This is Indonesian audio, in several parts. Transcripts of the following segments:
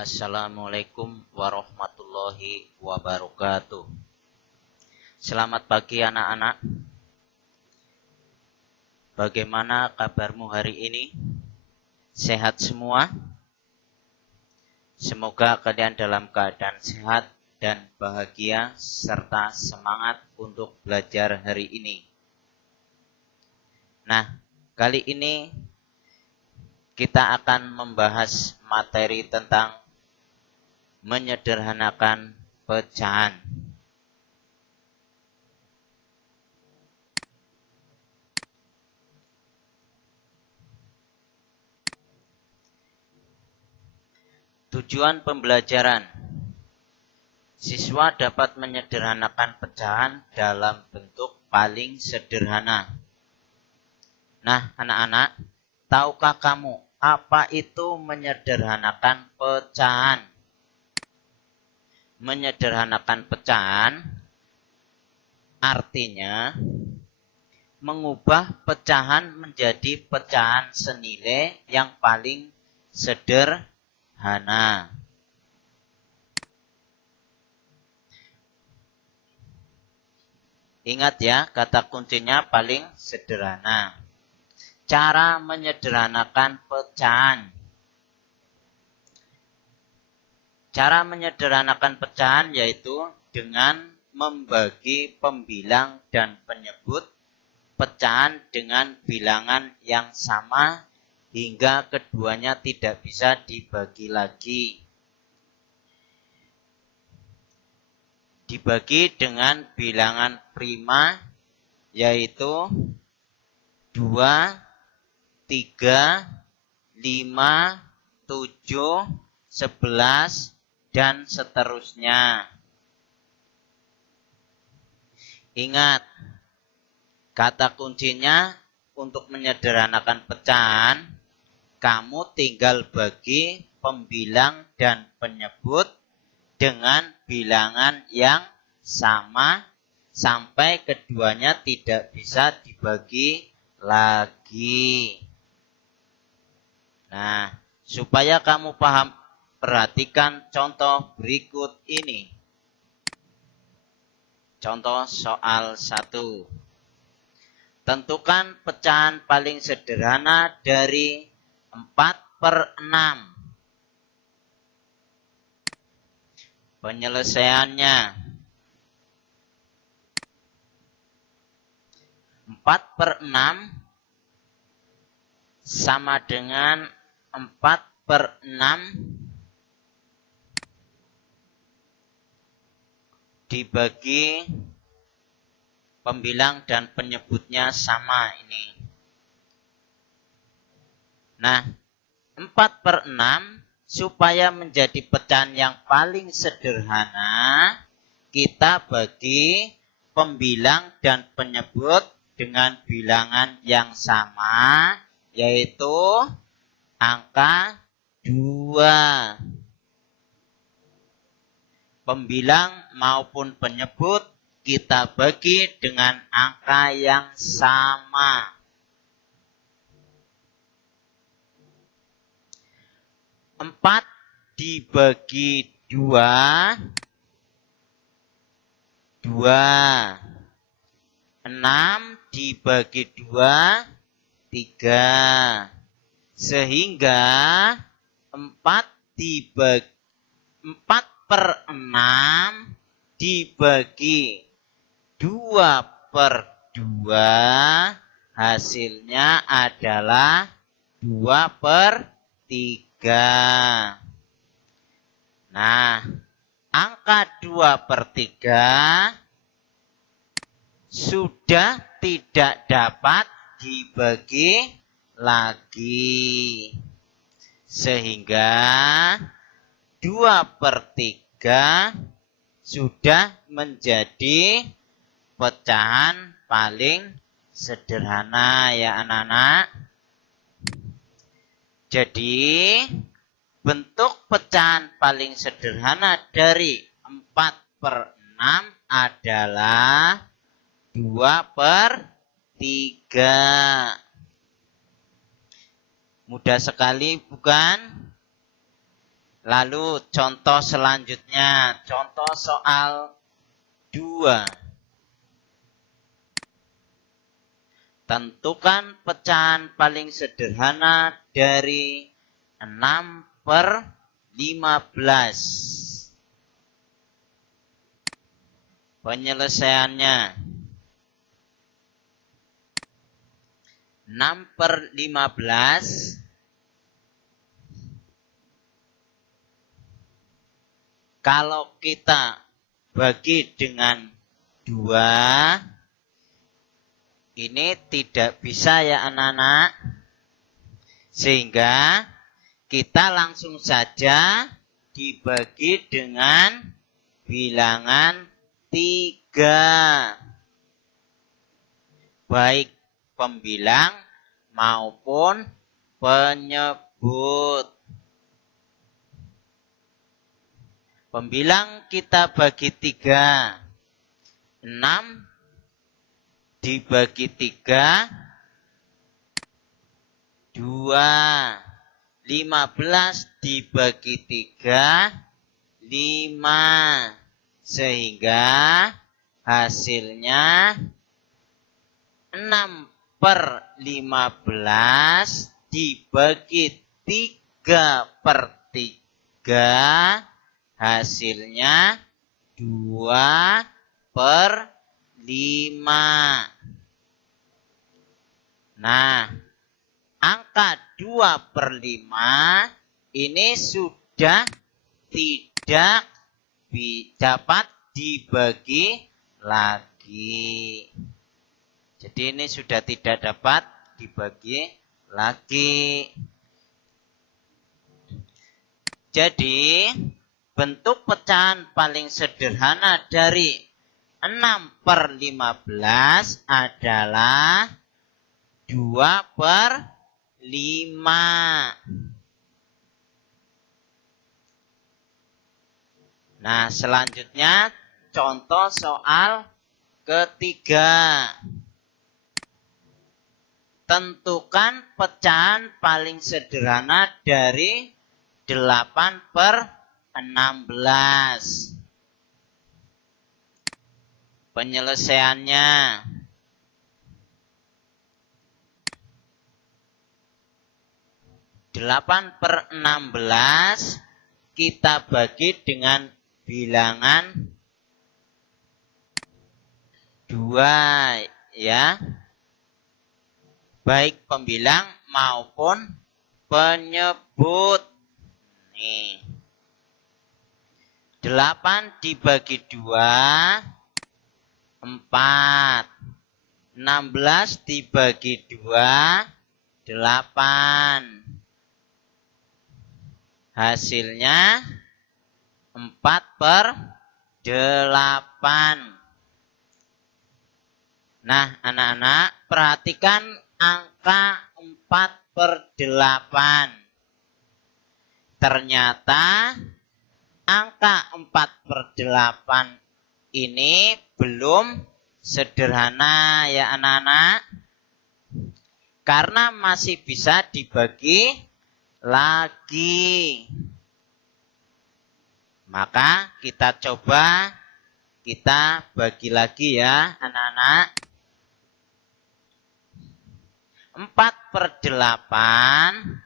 Assalamualaikum warahmatullahi wabarakatuh. Selamat pagi anak-anak. Bagaimana kabarmu hari ini? Sehat semua? Semoga kalian dalam keadaan sehat dan bahagia serta semangat untuk belajar hari ini. Nah, kali ini kita akan membahas materi tentang menyederhanakan pecahan. Tujuan pembelajaran. Siswa dapat menyederhanakan pecahan dalam bentuk paling sederhana. Nah, anak-anak, tahukah kamu apa itu menyederhanakan pecahan? Menyederhanakan pecahan artinya mengubah pecahan menjadi pecahan senilai yang paling sederhana. Ingat ya, kata kuncinya paling sederhana. Cara menyederhanakan pecahan. Cara menyederhanakan pecahan yaitu dengan membagi pembilang dan penyebut pecahan dengan bilangan yang sama hingga keduanya tidak bisa dibagi lagi. Dibagi dengan bilangan prima yaitu 2, 3, 5, 7, 11, dan seterusnya. Ingat, kata kuncinya untuk menyederhanakan pecahan, kamu tinggal bagi pembilang dan penyebut dengan bilangan yang sama sampai keduanya tidak bisa dibagi lagi. Nah, supaya kamu paham, perhatikan contoh berikut ini. Contoh soal 1. Tentukan pecahan paling sederhana dari 4/6. Penyelesaiannya 4/6 sama dengan 4/6 dibagi pembilang dan penyebutnya sama ini. Nah, 4/6 supaya menjadi pecahan yang paling sederhana, kita bagi pembilang dan penyebut dengan bilangan yang sama, yaitu angka 2. Pembilang maupun penyebut kita bagi dengan angka yang sama. 4 dibagi 2, 2. 6 dibagi 2, 3. Sehingga 4/6 dibagi 2/2, hasilnya adalah 2/3. Nah, angka 2/3 sudah tidak dapat dibagi lagi. Sehingga 2/3 sudah menjadi pecahan paling sederhana ya anak-anak. Jadi, bentuk pecahan paling sederhana dari 4/6 adalah 2/3. Mudah sekali bukan? Lalu contoh selanjutnya, contoh soal 2. Tentukan pecahan paling sederhana dari 6/15. Penyelesaiannya 6/15 kalau kita bagi dengan 2, ini tidak bisa ya anak-anak. Sehingga kita langsung saja dibagi dengan bilangan 3. Baik pembilang maupun penyebut. Pembilang kita bagi 3. 6 dibagi 3, 2. 15 dibagi 3, 5. Sehingga hasilnya 6/15 dibagi 3/3, hasilnya 2/5. Nah, angka 2/5 ini sudah tidak dapat dibagi lagi. Jadi ini sudah tidak dapat dibagi lagi. Jadi bentuk pecahan paling sederhana dari 6/15 adalah 2/5. Nah, selanjutnya contoh soal ketiga. Tentukan pecahan paling sederhana dari 8/16. Penyelesaiannya 8/16 kita bagi dengan bilangan 2 ya. Baik pembilang maupun penyebut. Nih. 8 dibagi 2, 4. 16 dibagi 2, 8. Hasilnya 4/8. Nah, anak-anak, perhatikan angka 4/8. Ternyata angka 4/8 ini belum sederhana ya anak-anak. Karena masih bisa dibagi lagi. Maka kita coba kita bagi lagi ya anak-anak. 4/8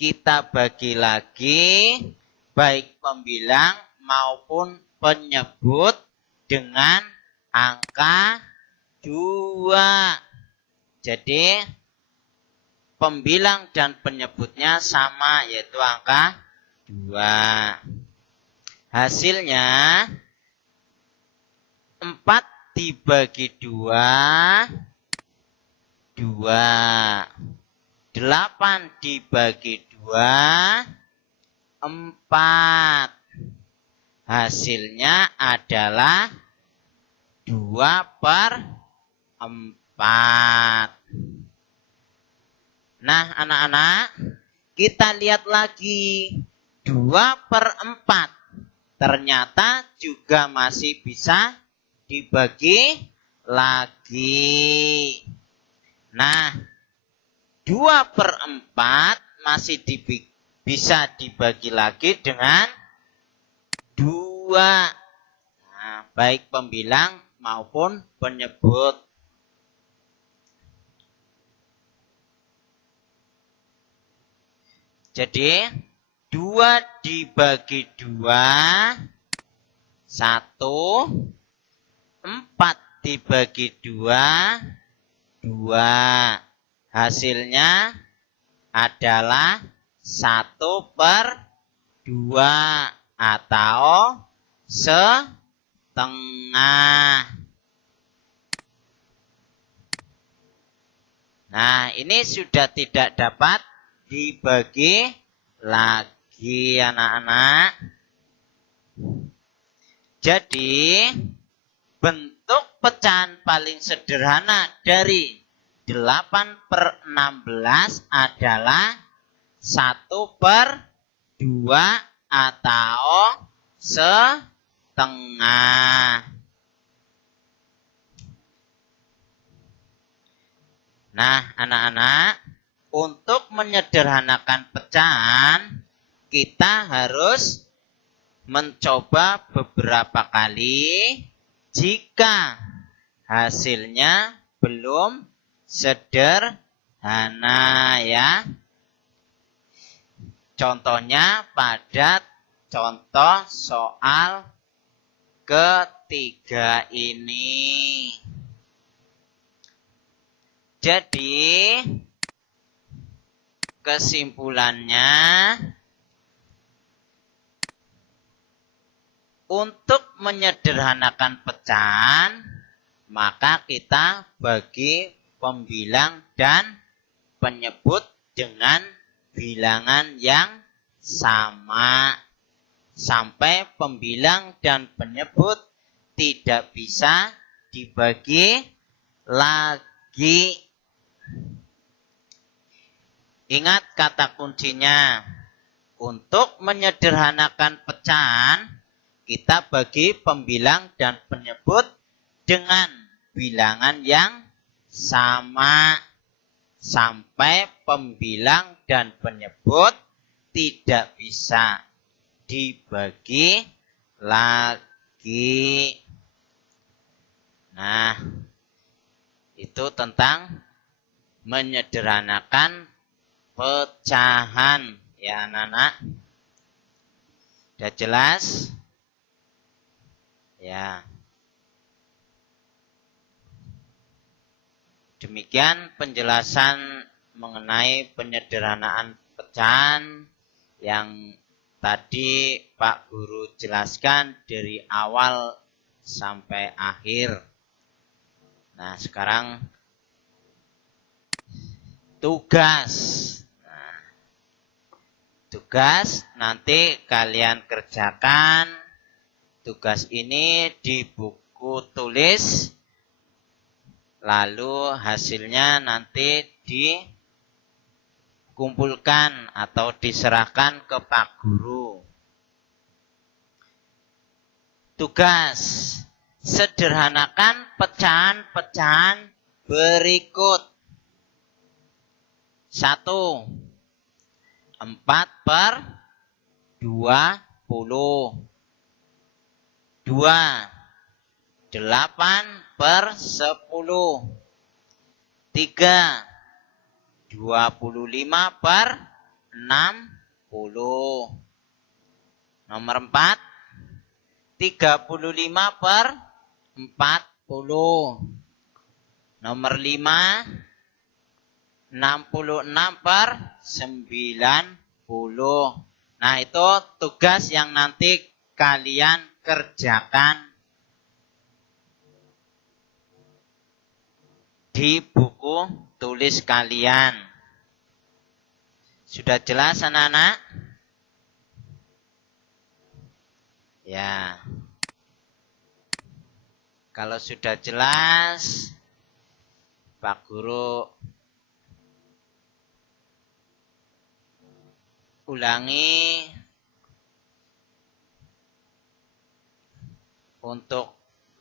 kita bagi lagi baik pembilang maupun penyebut dengan angka 2. Jadi pembilang dan penyebutnya sama yaitu angka 2. Hasilnya 4 dibagi 2, 2. 8 dibagi 2, 4. Hasilnya adalah 2/4. Nah, anak-anak, kita lihat lagi. 2/4. Ternyata juga masih bisa dibagi lagi. Nah, 2/4 masih bisa dibagi lagi dengan 2. Nah, baik pembilang maupun penyebut. Jadi 2 dibagi 2 1, 4 dibagi 2 2. Hasilnya adalah 1/2 atau setengah. Nah, ini sudah tidak dapat dibagi lagi anak-anak. Jadi, bentuk pecahan paling sederhana dari 8/16 adalah 1/2 atau setengah. Nah, anak-anak, untuk menyederhanakan pecahan, kita harus mencoba beberapa kali. Jika hasilnya belum sederhana ya. Contohnya pada contoh soal ketiga ini. Jadi, kesimpulannya, untuk menyederhanakan pecahan, maka kita bagi pembilang dan penyebut dengan bilangan yang sama, sampai pembilang dan penyebut tidak bisa dibagi lagi. Ingat kata kuncinya, untuk menyederhanakan pecahan, kita bagi pembilang dan penyebut dengan bilangan yang sama, sampai pembilang dan penyebut tidak bisa dibagi lagi. Nah, itu tentang menyederhanakan pecahan ya anak-anak. Sudah jelas? Ya. Demikian penjelasan mengenai penyederhanaan pecahan yang tadi Pak Guru jelaskan dari awal sampai akhir. Nah, sekarang tugas. Nah, tugas nanti kalian kerjakan. Tugas ini di buku tulis, lalu hasilnya nanti dikumpulkan atau diserahkan ke Pak Guru. Tugas, sederhanakan pecahan-pecahan berikut. 1. 4/20. 2. 8/10. 3. 25/60. Nomor 4. 35/40. Nomor 5. 66/90. Nah, itu tugas yang nanti kalian kerjakan di buku tulis kalian. Sudah jelas anak-anak? Ya. Kalau sudah jelas, Pak Guru ulangi untuk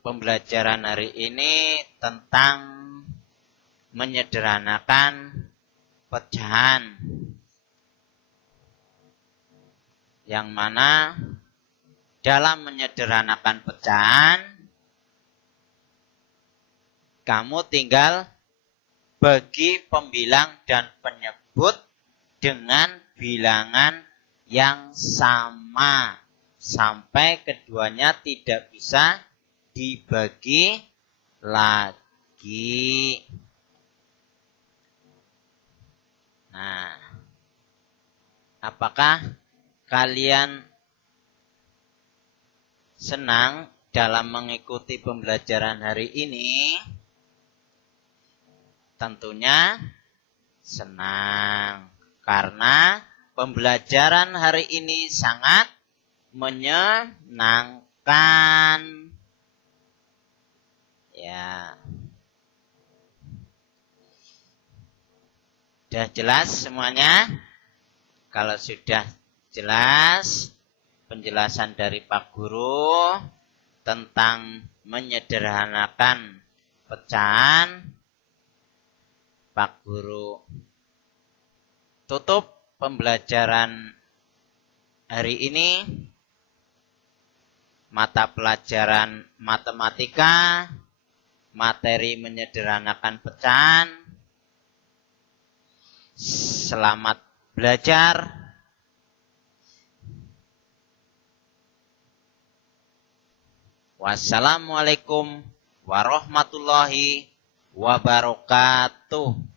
pembelajaran hari ini tentang menyederhanakan pecahan. yang mana dalam menyederhanakan pecahan, kamu tinggal bagi pembilang dan penyebut dengan bilangan yang sama sampai keduanya tidak bisa dibagi lagi. Nah, apakah kalian senang dalam mengikuti pembelajaran hari ini? Tentunya senang, karena pembelajaran hari ini sangat menyenangkan. Ya. Sudah jelas semuanya? Kalau sudah jelas penjelasan dari Pak Guru tentang menyederhanakan pecahan, Pak Guru tutup pembelajaran hari ini. Mata pelajaran matematika, materi menyederhanakan pecahan. Selamat belajar. Wassalamualaikum warahmatullahi wabarakatuh.